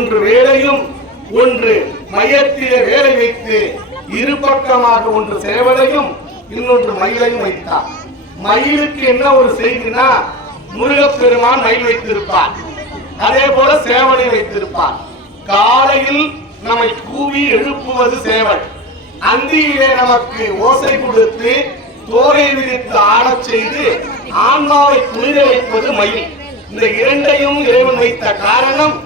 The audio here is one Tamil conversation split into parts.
ஒன்று வேலையும் ஒன்று மையத்திலே வேலை வைத்து இரு பக்கமாக ஒன்று சேவலையும் இன்னொன்று மயிலையும் வைத்தார். மயிலுக்கு என்ன ஒரு செய்தினா முருகப்பெருமான் மயில் வைத்திருப்பார். அதே போல சேவலை வைத்திருப்பார். காலையில் நம்மை கூவி எழுப்புவது சேவல். அந்தியிலே நமக்கு ஓசை கொடுத்து தோகை விரித்து ஆடச் செய்து ஆன்மாவை குளிர வைப்பது மயில். இந்த இரண்டையும் இறைவன் வைத்த காரணம்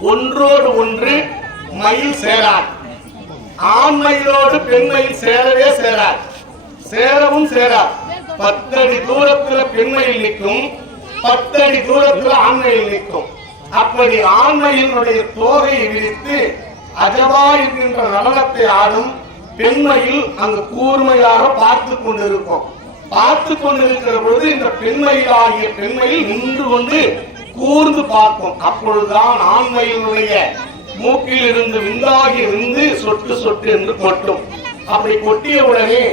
ஒன்றோடு ஒன்று மயில் சேரார். ஆண் மயிலோடு பெண் மயில் சேரவே சேரார். சேரவும் சேரார். பத்தடி தூரத்துல பெண் மயில் நிற்கும் பத்தடி தூரத்துல ஆண் மயில் நிற்கும். அப்படி ஆண் மயிலினுடைய தோகையை விரித்து அஜபா என்கின்ற நடனத்தை ஆடும் பெண்மையில் அங்கு கூர்மையாக பார்த்து கொண்டிருக்கும். பார்த்து கொண்டிருக்கிற பொழுது இந்த பெண்மையில் ஆகிய பெண்மையில் நின்று கொண்டு கூர்ந்து பார்க்கும் அப்பொழுதுதான் ஆண்மையினுடைய மூக்கில் இருந்து விந்தாகி இருந்து சொட்டு சொட்டு என்று கொட்டும். அப்படி கொட்டிய உடனே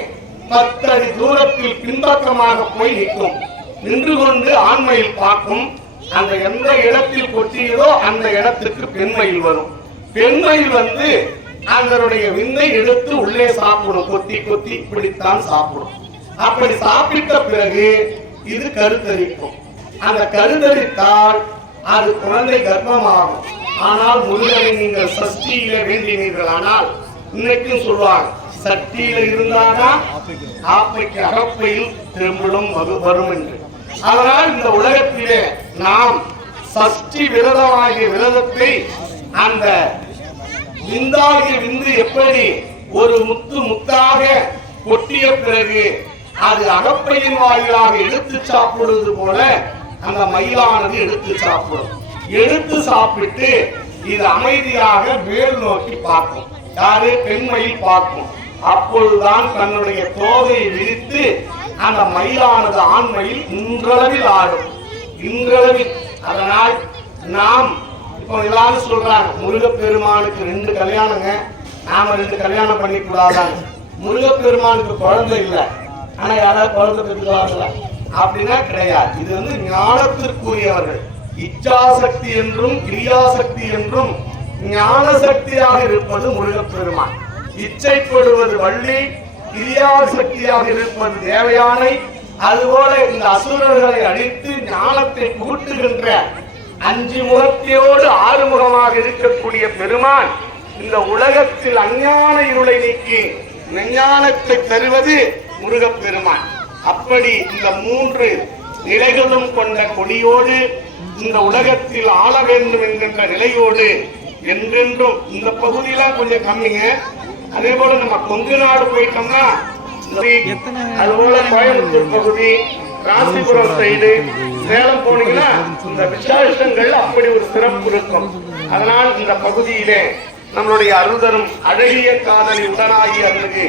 பத்தடி தூரத்தில் பின்பக்கமாக போய் நிற்கும். நின்று கொண்டு ஆண்மையில் பார்க்கும். அந்த எந்த இடத்தில் கொட்டியதோ அந்த இடத்துக்கு பெண்மையில் வரும். பெண்மையில் வந்து அதனுடைய விந்தை எடுத்து உள்ளே சாப்பிடும். கொத்தி கொத்தி இப்படித்தான் சாப்பிடும். அப்படி சாப்பிட்ட பிறகு இது கருத்தரிக்கும். அந்த கருத்தரித்தால் அது குழந்தை கர்ப்பமாகும். ஆனால் முருகனை நீங்கள் சஷ்டியில வேண்டினீர்கள். ஆனால் இன்னைக்கும் சொல்லுவாங்க சட்டியில இருந்தாதான் ஆப்பைக்கு அகப்பையில் திரும்பிடும் வரு- வரும் என்று. அதனால் இந்த உலகத்திலே நாம் சஷ்டி விரதமாகிய விரதத்தை அந்த விந்தாகிய விந்து எப்படி ஒரு முத்து முத்தாக கொட்டிய பிறகு அது அகப்பையின் வாயிலாக எடுத்து சாப்பிடுவது போல அந்த மயிலானது எடுத்து சாப்பிடும். எடுத்து சாப்பிட்டு இது அமைதியாக மேல் நோக்கி பார்க்கும். யாரு? பெண்மயில் பார்க்கும். அப்பொழுதுதான் தன்னுடைய தோகையை விரித்து அந்த மயிலானது ஆண்மையில் இன்றளவில் ஆடும். இன்றளவில். அதனால் நாம் இப்போ எல்லாரும் சொல்றாங்க முருகப்பெருமானுக்கு ரெண்டு கல்யாணங்க. நாம ரெண்டு கல்யாணம் பண்ணி கூடாதாங்க முருகப்பெருமானுக்கு குழந்தை இல்லை. ஆனா யாராவது குழந்தை பெற்றுக்கலாம்ல? அப்படின்னா கிடையாது. இது வந்து ஞானத்திற்குரியவர்கள். இச்சாசக்தி என்றும் கிரியாசக்தி என்றும் ஞான சக்தியாக இருப்பது முருகப்பெருமான். இச்சைப்படுவது வள்ளி கிரியாசக்தியாக இருப்பது தேவயானை. அதுபோல இந்த அசுரர்களை அழித்து ஞானத்தை கூட்டுகின்ற அஞ்சு முகத்தையோடு ஆறுமுகமாக இருக்கக்கூடிய பெருமான் இந்த உலகத்தில் அஞ்ஞான இருளை நீக்கி விஞ்ஞானத்தை தருவது முருகப்பெருமான். அப்படி இந்த மூன்று நிலைகளும் கொண்ட கொடியோடு இந்த உலகத்தில் ஆள வேண்டும் என்கின்ற நிலையோடு என்றென்றும் இந்த பகுதியில கொஞ்சம் கம்மிங்க. அதே போல நம்ம கொங்கு நாடு போயிட்டோம்னா அதுபோல கோயம்புத்தூர் பகுதி ராசிபுரம் சைடு சேலம் போனீங்கன்னா இந்த விசேஷங்கள் அப்படி ஒரு சிறப்பு இருக்கும். அதனால் இந்த பகுதியிலே நம்மளுடைய அருதரும் அழகிய காதலி உடனாகி அருகு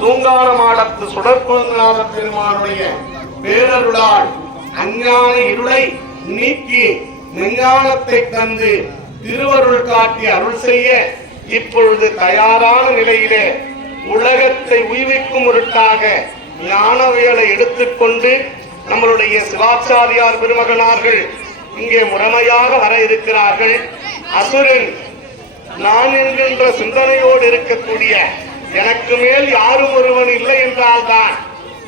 தூங்கார மாடத்து சுடற்புநாத பெருமானுடைய பேரருளால் அஞ்ஞான இருளை நீக்கி விஞ்ஞானத்தை தந்து திருவருள் காட்டி அருள் செய்ய இப்பொழுது தயாரான நிலையிலே உலகத்தை உய்விக்கும் பொருட்டாக ஞானவியலை எடுத்துக்கொண்டு நம்மளுடைய சிவாச்சாரியார் பெருமகனார்கள் இங்கே முறைமையாக வர இருக்கிறார்கள். அசுரன் நான் என்கின்ற சிந்தனையோடு இருக்கக்கூடிய எனக்கு மேல் யாரும் ஒருவன் இல்லை என்றால்தான்.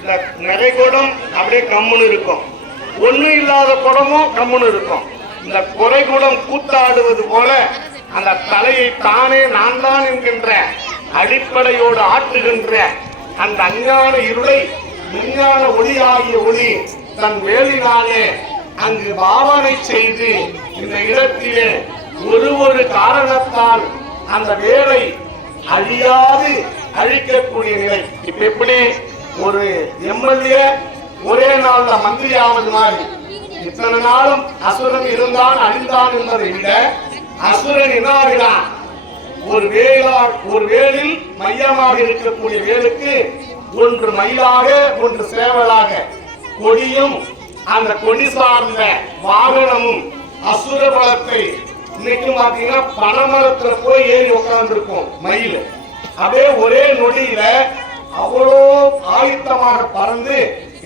இந்த நிறை குடம் அப்படியே கம்முன்னு இருக்கும். ஒன்றும் இல்லாத குடமும் கம்முன்னு இருக்கும். இந்த குறை குடம் கூத்தாடுவது போல அந்த தலையை தானே நான் தான் என்கின்ற அடிப்படையோடு ஆட்டுகின்ற அந்த அஞ்ஞான இருளை விஞ்ஞான ஒளி ஆகிய ஒளி தன் வேலினாலே அங்கு பாவனை செய்து இந்த இடத்திலே ஒரு ஒரு காரணத்தால் அந்த வேலை அழியாது. அழிக்கக்கூடிய நிலை இப்ப எப்படி ஒரு எம்எல்ஏ ஒரே நாள்ல மந்திரி ஆவது மாதிரி இத்தனை நாளும் அசுரன் இருந்தான் அழிந்தான் என்பதை விட அசுரன் என்னாகிறான் ஒரு வேலா ஒரு வேலில் மையமாக இருக்கக்கூடிய வேலுக்கு ஒன்று மயிலாக ஒன்று சேவலாக. கொடியும் அந்த கொடி சார்ந்த வாகனமும் அசுர பலத்தை இன்னைக்கு பாத்தீங்கன்னா பனமரத்துல போய் ஏறி உட்கார்ந்துருக்கும் மயில். அப்படியே ஒரே நொடியில அவ்வளோ ஆயுத்தமாக பறந்து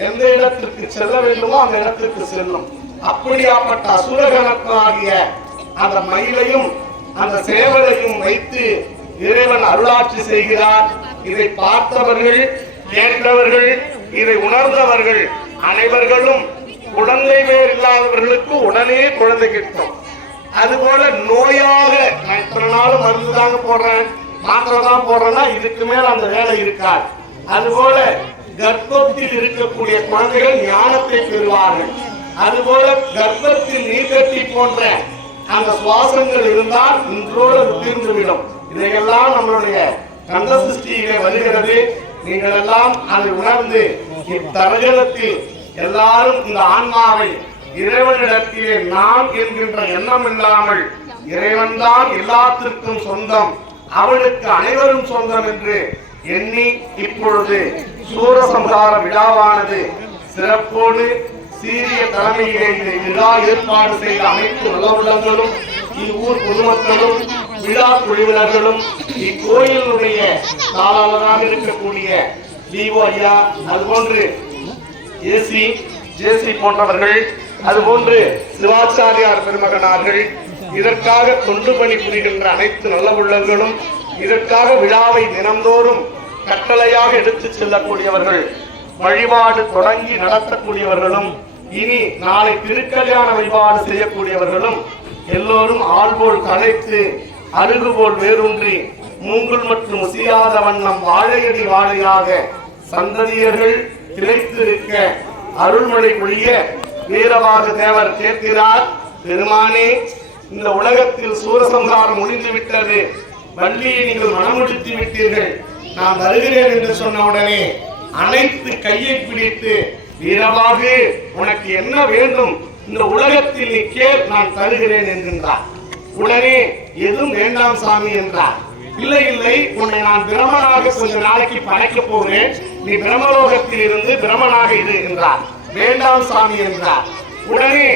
எந்த இடத்திற்கு செல்ல வேண்டுமோ அந்த இடத்திற்கு செல்லும். அப்படியாப்பட்ட அசுரகணத்தாகிய அந்த மயிலையும் அந்த சேவலையும் வைத்து இறைவன் அருளாட்சி செய்கிறார். இதை பார்த்தவர்கள் கேட்டவர்கள் இதை உணர்ந்தவர்கள் அனைவர்களும் குழந்தை பேர் இல்லாதவர்களுக்கு உடனே குழந்தை கிட்டும். அதுபோல நோயாக நான் இத்தனை நாள் மருந்து தாங்க போடுறேன். மாத்திரதான் போடுறேன்னா இதுக்கு மேல அந்த வேலை இருக்காது. அதுபோல கர்ப்பத்தில் இருக்கக்கூடிய குழந்தைகள் ஞானத்தை பெறுவார்கள். அதுபோல கர்ப்பத்தில் நீர்க்கட்டி போன்ற அந்த சுவாசங்கள் இருந்தால் இன்றோடு தீர்ந்துவிடும். இதையெல்லாம் நம்மளுடைய கந்த சிருஷ்டியிலே வருகிறது. நீங்கள் எல்லாம் அதை உணர்ந்து இத்தரகத்தில் எல்லாரும் இந்த ஆன்மாவை இறைவனிடத்திலே நான் என்கின்ற எண்ணம் இல்லாமல் இறைவன்தான் எல்லாத்திற்கும் சொந்தம். அவனுக்கு அனைவரும் சொந்தம் என்று எண்ணி இப்பொழுது சூரசம்ஹார விழாவானது சிறப்போடு சீரிய தலைமையிலே இந்த விழா ஏற்பாடு செய்த அனைத்து நலவுள்ளங்களும் இவ்வூர் பொதுமக்களும் விழா குழுவினர்களும் இக்கோயிலுடைய தாளாளராக இருக்கக்கூடிய டிஓ ஐயா அதுபோன்று ஏசி ஜேசி போன்றவர்கள் அதுபோன்று சிவாச்சாரியார் பெருமகனார்கள் இதற்காக தொண்டு பணி புரிகின்ற அனைத்து நல்ல உள்ளங்களும் இதற்காக விழாவை தினந்தோறும் கட்டளையாக எடுத்து செல்லக்கூடியவர்கள் வழிபாடு தொடங்கி நடத்தக்கூடியவர்களும் இனி நாளை திருக்கல்யாண வழிபாடு செய்யக்கூடியவர்களும் எல்லோரும் ஆள்போல் கலைத்து அருகுபோல் வேரூன்றி மூங்குல் மற்றும் முசியாத வண்ணம் வாழையடி வாழையாக சந்ததியர்கள் திளைத்திருக்க அருள்மொழி பொழிய வீரபாக தேவர் கேட்கிறார் பெருமானே இந்த உலகத்தில் சூரசம்ஹாரம் முடிந்து விட்டது வள்ளியை நீங்கள் மனமுடித்து விட்டீர்கள் நான் வருகிறேன் என்று சொன்ன உடனே அனைத்து கையை பிடித்து இரவாக உனக்கு என்ன வேண்டும்? இந்த உலகத்தில் நீ கேள் நான் தருகிறேன் என்கின்றார் உடனே எதுவும் வேண்டாம் சாமி என்றார். இல்லை இல்லை உன்னை நான் பிரமனாக கொஞ்ச நாளைக்கு படைக்க போகிறேன். நீ பிரம்மலோகத்தில் இருந்து பிரமனாக இரு என்றார். வேண்டாம் சாமி என்றார். உடனே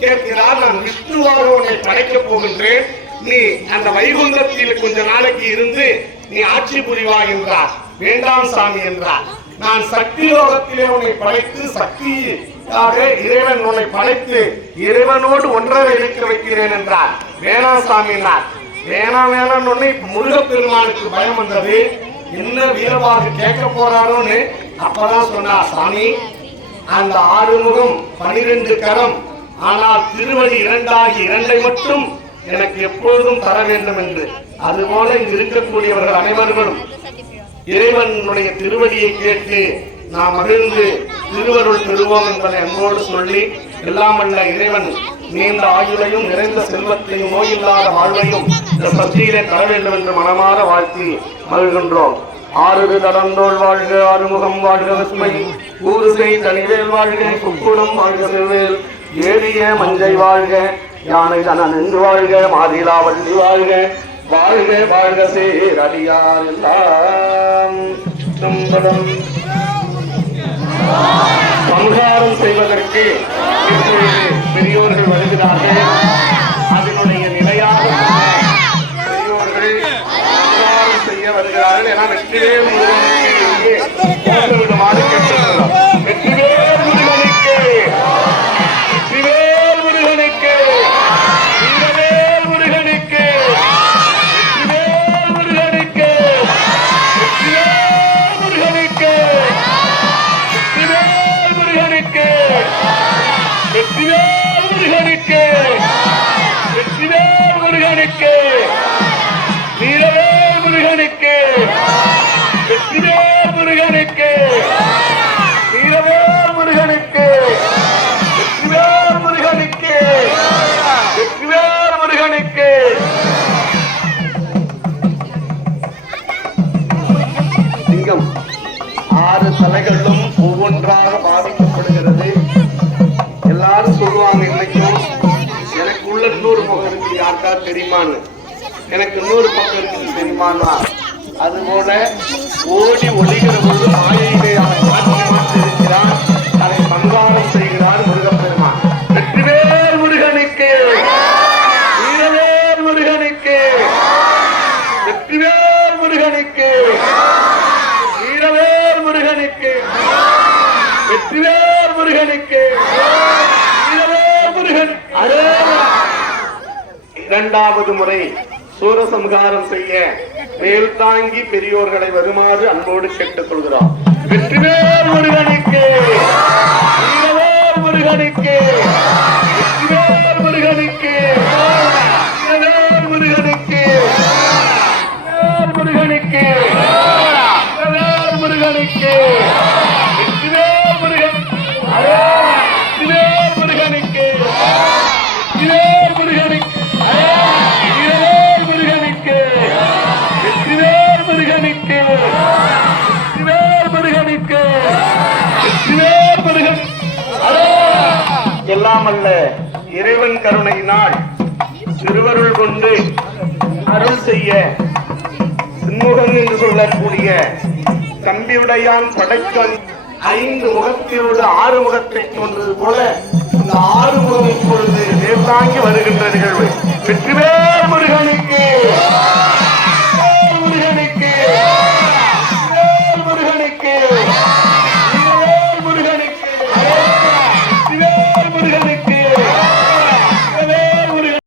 கேட்கிறார் நான் விஷ்ணுவாக உன்னை படைக்கப் போகின்றேன். நீ அந்த வைகுந்தத்தில் கொஞ்ச நாளைக்கு இருந்து நீ ஆட்சி புரிவா என்றார். வேண்டாம் சாமி என்றார். நான் சக்தி லோகத்திலே உன்னை படைத்து சக்தியாக இறைவன் உன்னை படைத்து இறைவனோடு ஒன்றரை இணைக்க வைக்கிறேன் என்றார். வேணாம் சாமி என்றார். வேணாம் வேணாம் உன்னை முருகப்பெருமானுக்கு பயம் வந்தது. என்ன வீரபாகு கேட்க போறாரோன்னு அப்பதான் சொன்னார் சாமி அந்த ஆறுமுகம் பனிரெண்டு கரம் ஆனால் திருவடி இரண்டாகி இரண்டை மட்டும் எனக்கு எப்பொழுதும் தர வேண்டும் என்று. அதுபோல இங்கு இருக்கக்கூடியவர்கள் அனைவர்களும் இறைவனுடைய திருவடியை கேட்டு நாம் மகிழ்ந்து திருவருள் பெறுவோம் என்பதை அன்போடு சொல்லி எல்லாம் அல்ல இறைவன் நீண்ட ஆயுளையும் நிறைந்த செல்வத்தையும் நோயில்லாத வாழ்வையும் இந்த பக்தியிலே தர வேண்டும் என்று மனமாற வாழ்த்தி மகிழ்கின்றோம். ஆறுது தடந்தோள் வாழ்க ஆறுமுகம் வாழ்க விஸ்மை. ஊருகை தனிவேல் வாழ்க குக்குணம் வாழ்க செல்வேல் ஏறிய மஞ்சை வாழ்க யானை தன நின்று வாழ்க மாதிலா வள்ளி வாழ்க வாழ்க வாழ்க சேர் அடியார் எல்லாம். சம்ஹாரம் செய்வதற்கு பெரியோர்கள் வருகிறார்கள். அதனுடைய நிலையாக பெரியோர்கள் செய்ய வருகிறார்கள் என வெற்றியே முருகனுக்கு பார்த்தா தெரியுமான்னு? எனக்கு இன்னொரு பக்கம் இருக்குது அது போல ஓடி ஒளிகிற போது மாயையிலே அவன் மாற்றி மாற்றிருக்கிறான் அதை பங்காரம் செய்கிறார் முருகப்பெருமான். வெற்றிவேல் முருகனுக்கு. வீரவேல் முருகனுக்கு. வெற்றிவேல் முருகனுக்கு. வீரவேல் முருகனுக்கு. வெற்றிவேல் முருகனுக்கு வீரவேல் முருகன் அதே இரண்டாவது முறை சூரசம்ஹாரம் செய்ய மேல் தாங்கி பெரியோர்களை வருமாறு அன்போடு கேட்டுக் கொள்கிறோம் வெற்றிவேல் முருகனுக்கு! முருகனுக்கு! முருகனுக்கு! முருகனுக்கு! முருகனுக்கு முருகனுக்கு! எல்லாம் அல்ல இறைவன் கருணையினால் திருவருள் கொண்டு அருள் செய்ய சின்முகன் என்று சொல்லக்கூடிய கம்பியுடையான் படைக்கன் ஐந்து முகத்தினோடு ஆறு முகத்தை தோன்றது போல இந்த ஆறு முகம் இப்பொழுது நேர்தாங்கி வருகின்ற நிகழ்வு. வெற்றிவே